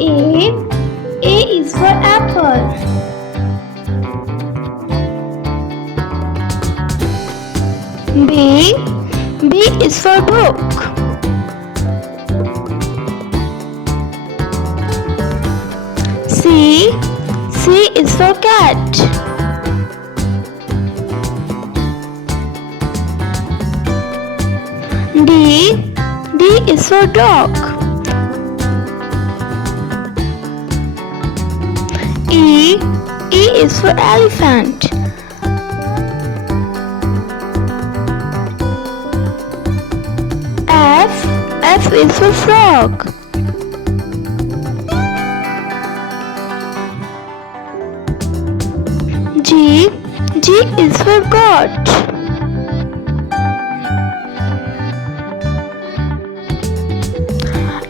A. A is for apple. B. B is for book. C. C is for cat. D. D is for dog. E. E is for elephant. F. F is for frog. G. G is for goat.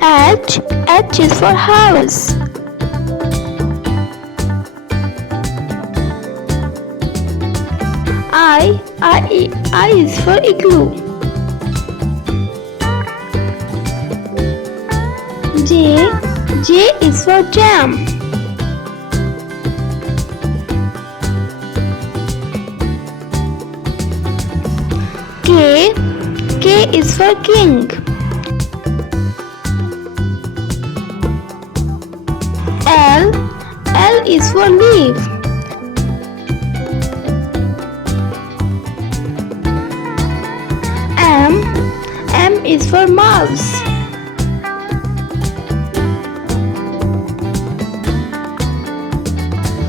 H. H is for house. I is for igloo. J is for jam. K is for king. L is for leaf. M is for mouse.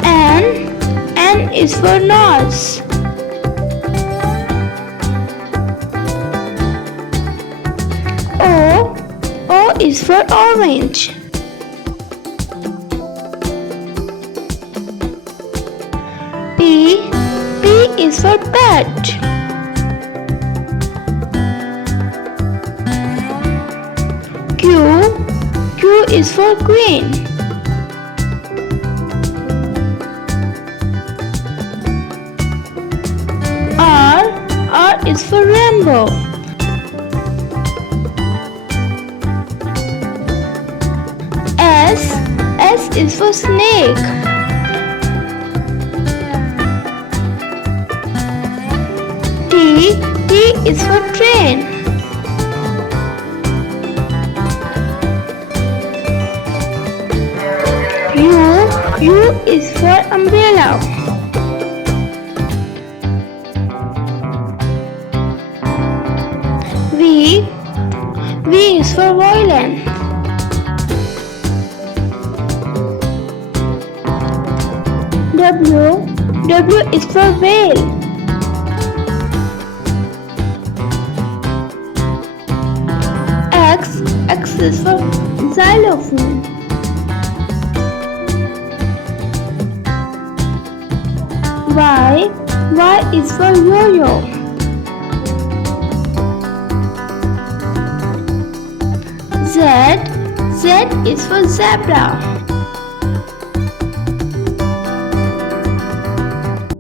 N is for nose. O is for orange. P is for pet. Q is for queen. R is for rainbow. S is for snake. T is for train. U is for umbrella. V is for violin. W is for whale. X is for xylophone. Y is for yo-yo. Z is for zebra.